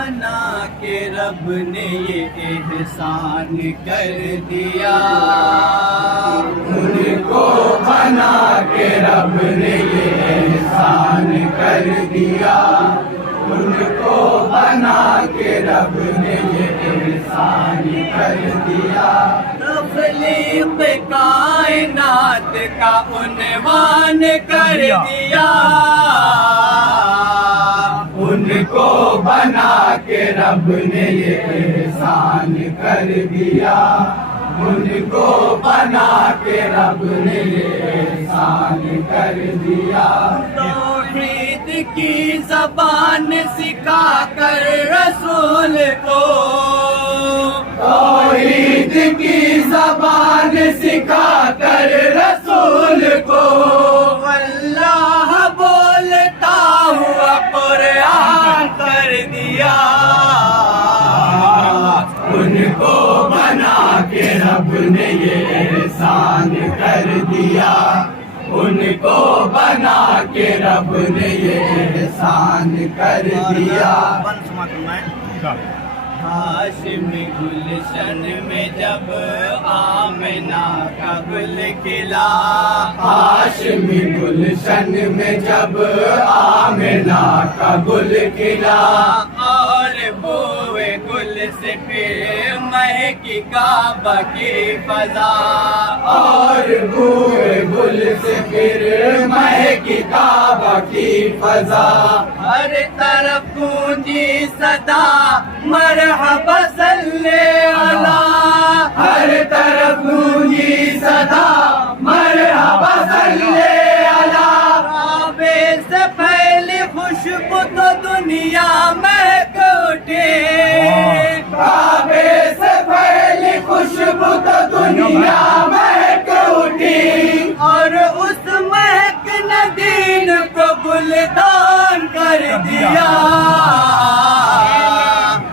بنا کے رب نے یہ احسان کر دیا، ان کو بنا کے رب نے یہ احسان کر دیا، ان کو بنا کے رب نے یہ احسان کر دیا، تخلیق کائنات کا عنوان کر دیا، ان کو بنا کے رب نے یہ احسان کر دیا، ان کو بنا کے رب نے یہ احسان کر دیا، توحید کی زبان سکھا کر رسول کو، توحید کی زبان سکھا کر رسول کو، اللہ بولتا ہوا قرآن کر دیا، ان کو بنا کے رب نے یہ احسان کر دیا، ان کو بنا کے رب نے یہ احسان کر دیا، ہاشمی گلشن میں جب آمنہ کا گل کھلا، ہاشمی گلشن میں جب آمنہ کا گل کھلا، اور بوئے گل سے پھر مہکی کعبہ کی فضا، اور بوئے گل سے پھر مہکی کعبہ کی فضا، ہر طرف گونجی صدا مرحبا صلی اللہ، ہر طرف گونجی صدا مرحبا صلی اللہ، کعبے سے پھیلی خوشبو تو دنیا مہک اٹھی، کعبے سے پھیلی خوشبو تو دنیا مہک اٹھی، اور اس مہک نے دین کو گلدان کر دیا،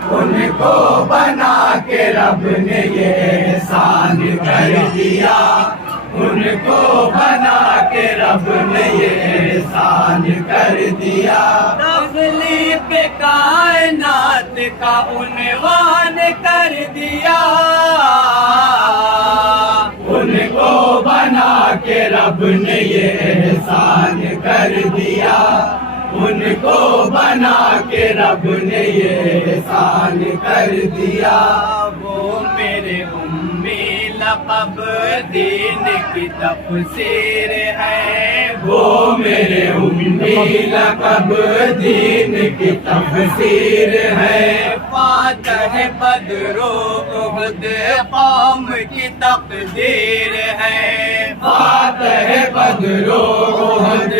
ان کو بنا کے رب نے یہ احسان کر دیا، ان کو بنا کے رب نے یہ احسان کر دیا، تخلیق کائنات کا عنوان کر دیا، ان کو بنا کے رب نے یہ احسان کر دیا، ان کو بنا کے رب نے یہ احسان کر دیا، وہ میرے امی لقب دین کی تفسیر ہے، وہ میرے امی لقب دین کی تفسیر ہے، فاتح بدر و احد قوم کی تقدیر ہے، فاتح بدر و احد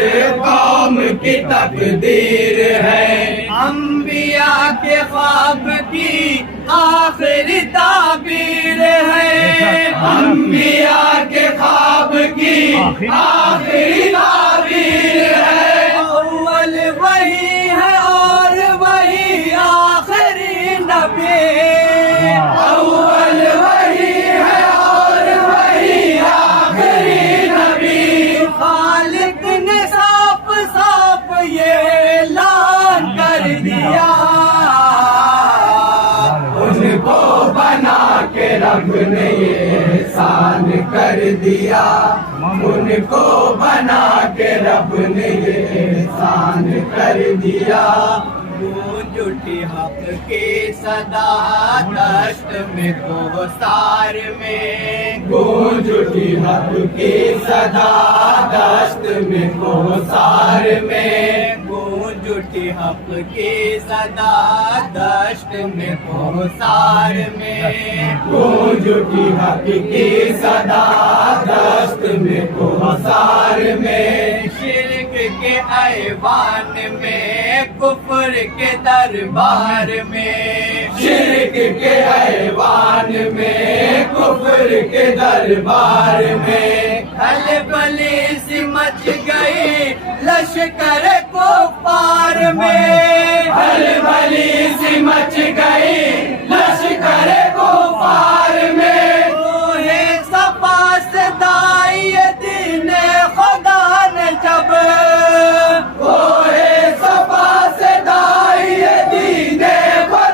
قوم کی تقدیر ہے، انبیاء کے خواب کی آخری تعبیر ہے، انبیاء کے خواب کی آخری تعبیر ہے، اول وہی ہے اور وہی آخری نبی، اول وہی ہے اور وہی آخری نبی، خالق نے صاف صاف یہ اعلان کر دیا، ان کو بنا کے رب نے یہ احسان کر دیا، ان کو بنا کے رب نے یہ احسان کر دیا، گونج اٹھی حق کی صدا دشت میں کوثر میں، گونج اٹھی حق کی صدا دشت میں کوثر میں، گونج اٹھی حق کی صدا دشت میں کوثر میں، گونج اٹھی حق کی صدا دشت میں کوثر میں، شرک کے ایوان میں کفر کے دربار میں، شرک کے ایوان میں کفر کے دربار میں، کھلبلی سی مچ گئی لشکر کفار میں، کھلبلی سی مچ گئی لشکر کفار میں، کوہ صفا سے دائی دین خدا نے جب، کوہ صفا سے دائی دین خدا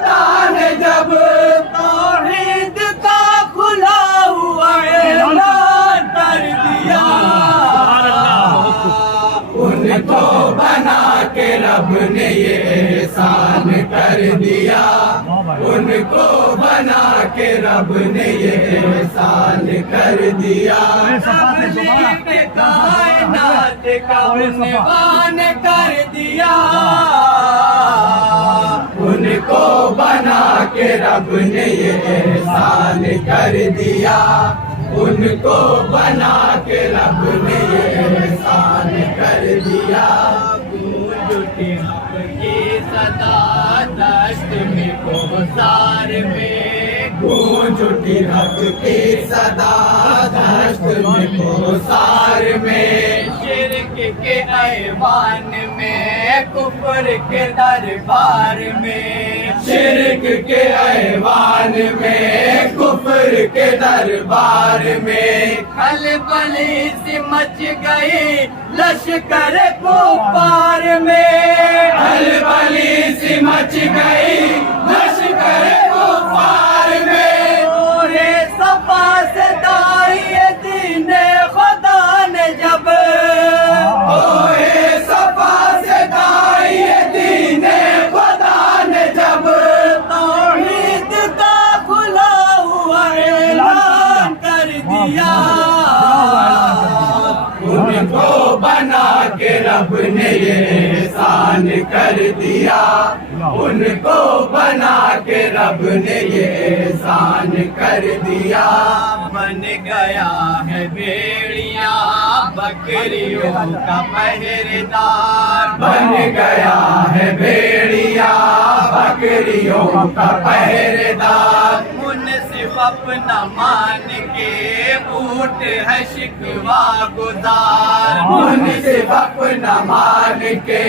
رب نے یہ احسان کر دیا ان کو بنا کے رب نے یہ احسان کر دیا تخلیق کائنات کا عنوان کر دیا ان کو بنا کے رب نے یہ احسان کر دیا ان کو بنا کے رب نے یہ احسان کر دیا گونج اٹھی حق کی صدا دشت میں کوثر میں گونج اٹھی حق کی صدا دشت میں کوثر میں شرک کے ایوان میں کفر کے دربار میں شرک کے ایوان میں کفر کے دربار میں کھلبلی سی مچ گئی لشکر کفار میں کھلبلی سی مچ گئی لشکر کفار میں اوہ صفا سے دائی دین خدا نے جب اوہ صفا سے دائی دین خدا نے جب توحید کا کھلا ہوا اعلان کر دیا ان کو بنا کے رب نے یہ احسان کر دیا ان کو بنا کے رب نے یہ احسان کر دیا بن گیا ہے بھیڑیا بکریوں کا پہرےدار بن گیا ہے بھیڑیا بکریوں کا پہرےدار منصف اپنا مان کے اونٹ ہے شکوا گزار منصف اپنا مان کے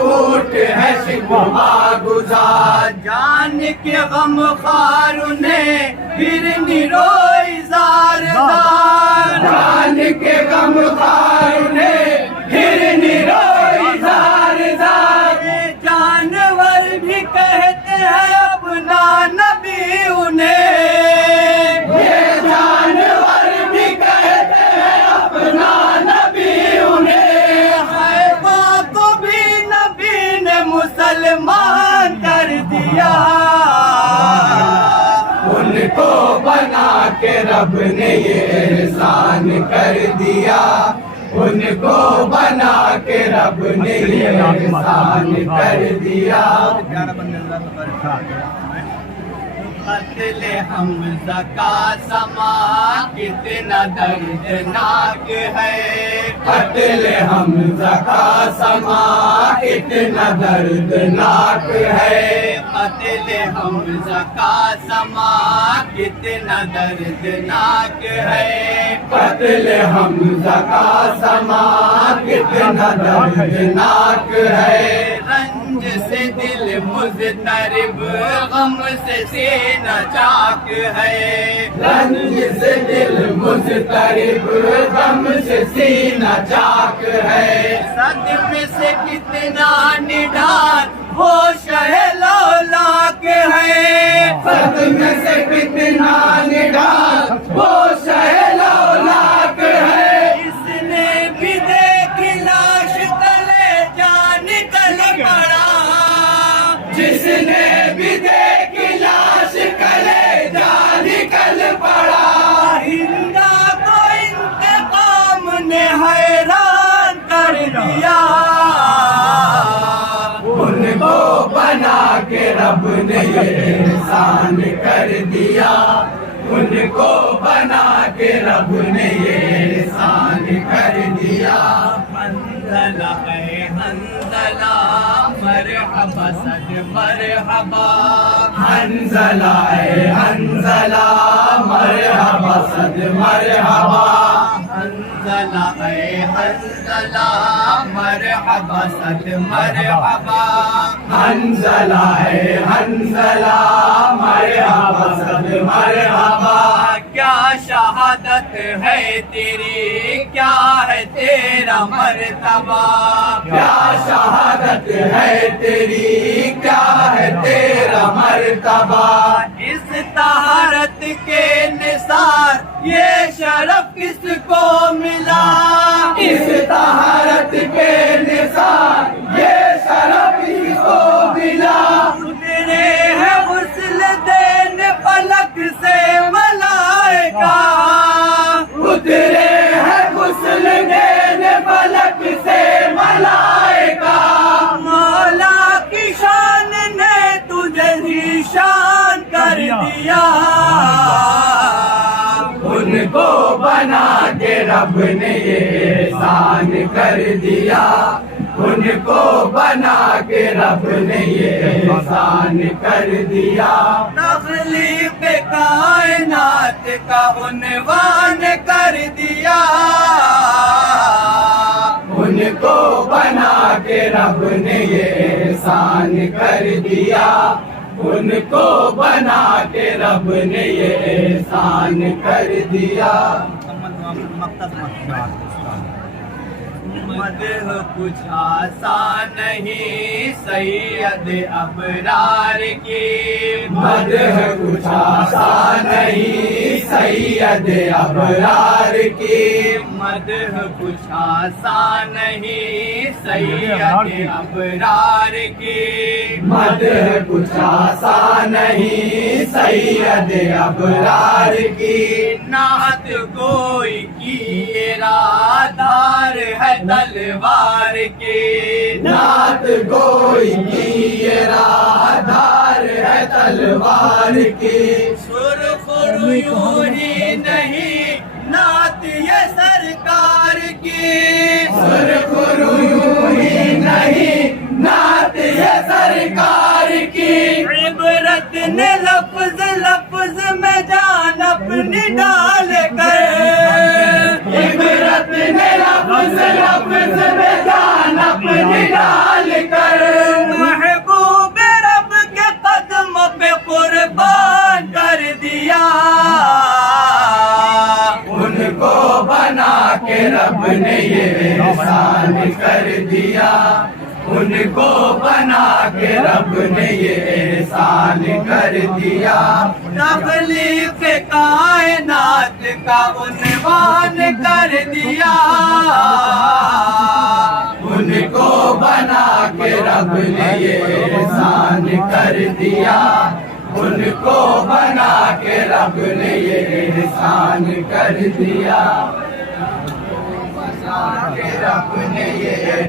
اونٹ ہے شکوا گزار جان کے غم خار انہیں پھر نروئی زار زار جان کے غم خار انہیں پھر نروئی زار زار جانور بھی کہتے ہیں اپنا نبی انہیں یہ جانور بھی کہتے ہیں اپنا نبی انہیں حیوان کو بھی نبی نے مسلمان کر دیا ان کو بنا کے رب نے یہ احسان کر دیا ان کو بنا کے رب نے یہ احسان کر دیا قتل حمزہ کا سما کتنا دردناک ہے قتل حمزہ کا سما کتنا دردناک ہے قتل حمزہ کا سما کتنا دردناک ہے قتل حمزہ کا سما کتنا دردناک ہے رنج سے دل مضطرب غم سے سینہ چاک ہے رنج سے دل مضطرب غم سے سینہ چاک ہے صدمے سے کتنا نڈھال وہ شہ لولاک ہے صدمے سے کتنا نڈھال وہ شہ لولاک ہے اس نے بھی دیکھی لاش تلے جان نکل پڑا جس نے بھی دیکھی لاش کلے جان نکل پڑا ہندا کو انتقام نے حیران کر دیا ان کو بنا کے رب نے یہ احسان کر دیا ان کو بنا کے رب نے یہ احسان کر دیا حنظلہ اے حنظلہ مرحبا صد مرحبا حنظلہ اے حنظلہ مرحبا صد مرحبا حنظلہ اے حنظلہ مرحبا صد مرحبا حنظلہ اے حنظلہ مرحبا صد مرحبا کیا شہادت ہے تیری کیا ہے تیرا مرتبہ کیا شہادت ہے تیری کیا ہے تیرا مرتبہ اس طہارت کے نثار یہ شرف کس کو ملا اس طہارت کے نثار یہ شرف دیا ان کو بنا کے رب نے یہ احسان کر دیا ان کو بنا کے رب نے یہ احسان کر دیا تخلیق کائنات کا عنوان کر دیا ان کو بنا کے رب نے یہ احسان کر دیا ان کو بنا کے رب نے یہ احسان کر دیا مدح کچھ آسان نہیں سید ابرار کی مدح کچھ آسان نہیں سید ابرار کی مدح کچھ آسان نہیں سید ابرار کی مدح کچھ آسان نہیں سید ابرار کی نعت کوئی کی ارادار ہے تلوار کی نعت گوئی کی ارادار ہے تلوار کی سرخ یوں ہی نہیں نعت یہ سرکار کی سرخ یوں ہی نہیں نعت یہ سرکار کی عبرت نے لفظ لفظ میں جان اپنی ڈال کر عبرت نے لفظ لفظ میں جان اپنی ڈال کر محبوب رب کے قدم پہ قربان کر دیا ان کو بنا کے رب نے یہ احسان کر دیا ان کو بنا کے رب نے یہ احسان کر دیا تخلیق کائنات کا عنوان کر دیا ان کو بنا کے رب نے یہ احسان کر دیا ان کو بنا کے رب نے یہ احسان کر دیا بنا کے رب نے یہ